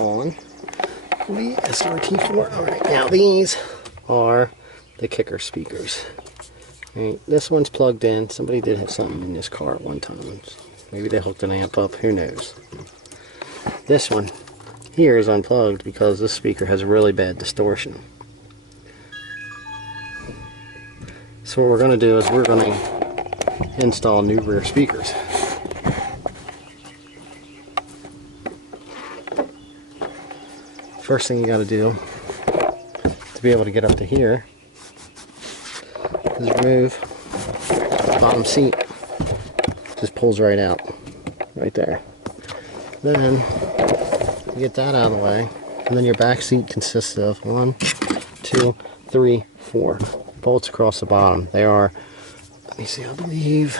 on the SRT-4. Alright, now these are the kicker speakers. Right, this one's plugged in. Somebody did have something in this car at one time. Maybe they hooked an amp up, who knows. This one here is unplugged because this speaker has really bad distortion. So what we're going to do is we're going to install new rear speakers. First thing you got to do to be able to get up to here is remove the bottom seat. Just pulls right out, right there. Then you get that out of the way, and then your back seat consists of 1, 2, 3, 4 bolts across the bottom. They are, let me see, I believe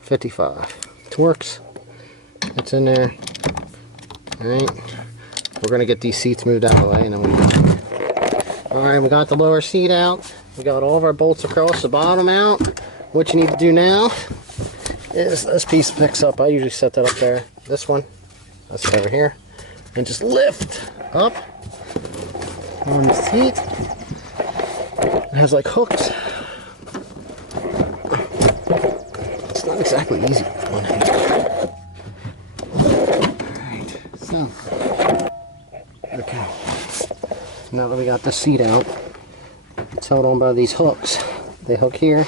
55. It works. It's in there. Alright. We're going to get these seats moved out of the way and then we'll go. Alright, we got the lower seat out. We got all of our bolts across the bottom out. What you need to do now is this piece picks up. I usually set that up there. This one, that's over here. And just lift up on the seat. It has like hooks. It's not exactly easy with one hand. Alright, so. Okay. Now that we got the seat out, it's held on by these hooks. They hook here.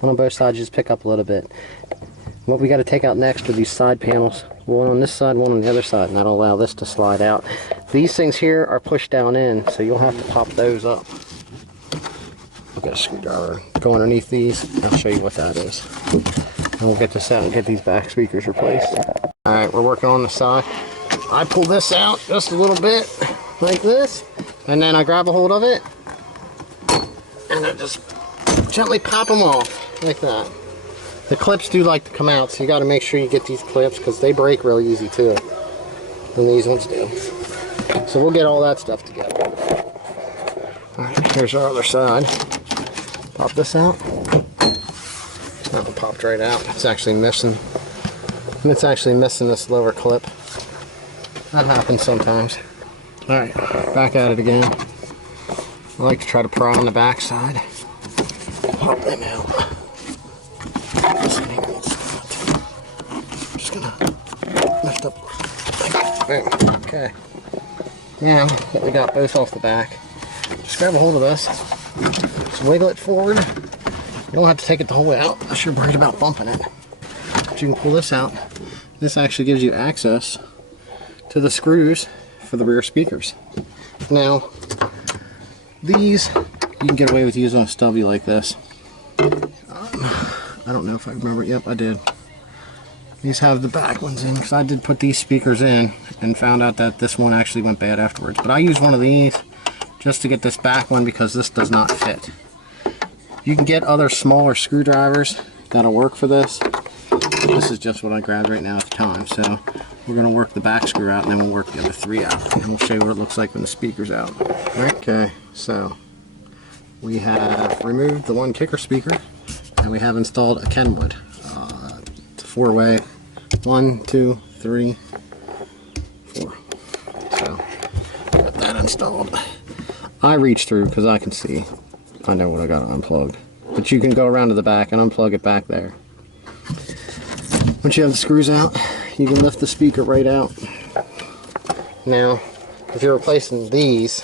One on both sides, just pick up a little bit. What we got to take out next are these side panels. One on this side, one on the other side, and that'll allow this to slide out. These things here are pushed down in, so you'll have to pop those up. We've got a screwdriver. Go underneath these. I'll show you what that is. And we'll get this out and get these back speakers replaced. Alright, we're working on the side. I pull this out just a little bit, like this, and then I grab a hold of it, and I just gently pop them off, like that. The clips do like to come out, so you got to make sure you get these clips, because they break really easy too, and these ones do. So we'll get all that stuff together. Alright, here's our other side. Pop this out. That one popped right out. It's actually missing. It's actually missing this lower clip. That happens sometimes. Alright, back at it again. I like to try to pry on the back side. Pop them out. This one here needs not. I'm just gonna lift up. Boom. Okay. Now that we got both off the back, just grab a hold of this. Just wiggle it forward. You don't have to take it the whole way out unless you're worried about bumping it. But you can pull this out. This actually gives you access to the screws for the rear speakers. Now, these you can get away with using a stubby like this. I don't know if I remember. Yep, I did. These have the back ones in because I did put these speakers in and found out that this one actually went bad afterwards. But I use one of these just to get this back one because this does not fit. You can get other smaller screwdrivers that'll work for this. This is just what I grabbed right now at the time. So we're going to work the back screw out and then we'll work the other three out. And we'll show you what it looks like when the speaker's out. Okay, so we have removed the one kicker speaker and we have installed a Kenwood. It's a four-way. 1, 2, 3, 4. So got that installed. I reach through because I can see. I know what I got unplugged. But you can go around to the back and unplug it back there. Once you have the screws out, you can lift the speaker right out. Now, if you're replacing these,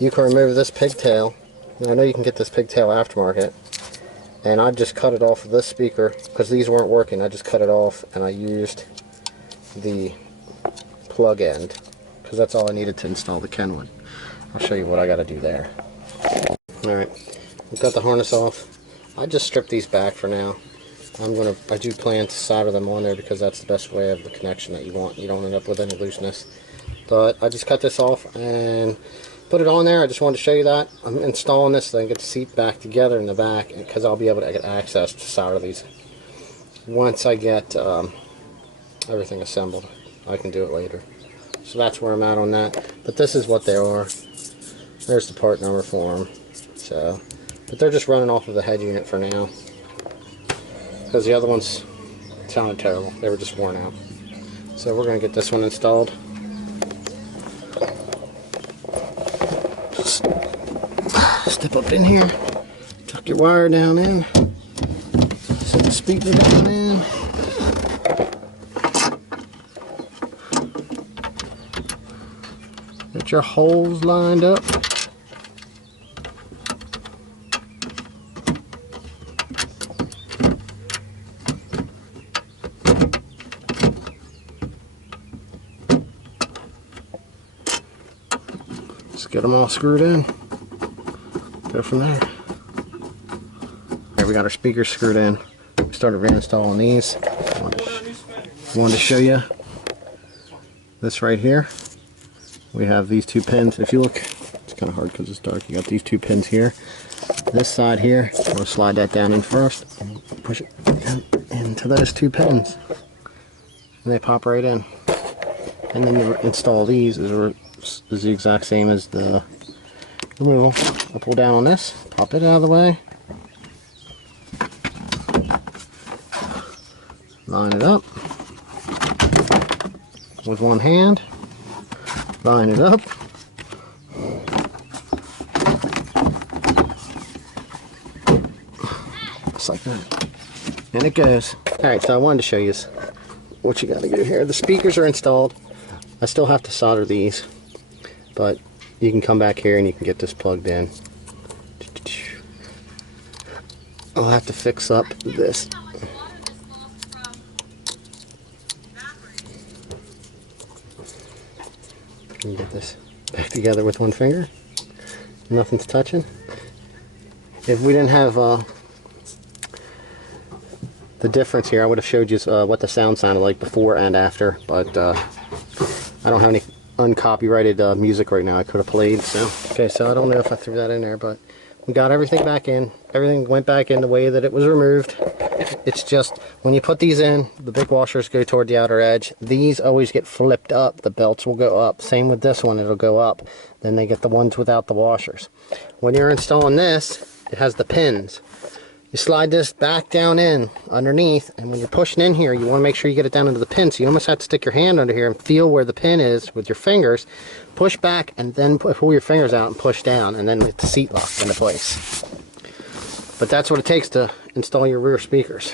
you can remove this pigtail. Now, I know you can get this pigtail aftermarket. And I just cut it off of this speaker because these weren't working. I just cut it off and I used the plug end because that's all I needed to install the Kenwood. I'll show you what I got to do there. Alright, we've got the harness off. I just stripped these back for now. I do plan to solder them on there because that's the best way of the connection that you want. You don't end up with any looseness. But I just cut this off and put it on there. I just wanted to show you that. I'm installing this thing, get the seat back together in the back because I'll be able to get access to solder these. Once I get everything assembled, I can do it later. So that's where I'm at on that. But this is what they are. There's the part number for them. So But they're just running off of the head unit for now, because the other ones sounded terrible. They were just worn out. So we're going to get this one installed. Just step up in here, tuck your wire down in, set the speaker down in. Get your holes lined up. Just get them all screwed in. Go from there. There, we got our speakers screwed in. We started reinstalling these. I wanted to show you this right here. We have these two pins. If you look, it's kind of hard because it's dark. You got these two pins here. This side here, we'll slide that down in first and push it into those two pins. And they pop right in. And then you install these is the exact same as the removal. I'll pull down on this, pop it out of the way, line it up with one hand, line it up, just like that, and it goes. Alright, so I wanted to show you what you got to do here. The speakers are installed. I still have to solder these, but you can come back here and you can get this plugged in. I'll have to fix up this. Can you get this back together with one finger? Nothing's touching. If we didn't have the difference here, I would have showed you what the sound sounded like before and after, but I don't have any uncopyrighted music right now I could have played. So okay, so I don't know if I threw that in there, but we got everything back in. Everything went back in the way that it was removed. It's just when you put these in, the big washers go toward the outer edge. These always get flipped up. The belts will go up. Same with this one, it'll go up. Then they get the ones without the washers. When you're installing this, it has the pins. You slide this back down in underneath, and when you're pushing in here, you want to make sure you get it down into the pin. So you almost have to stick your hand under here and feel where the pin is with your fingers. Push back and then pull your fingers out and push down, and then let the seat lock into place. But that's what it takes to install your rear speakers.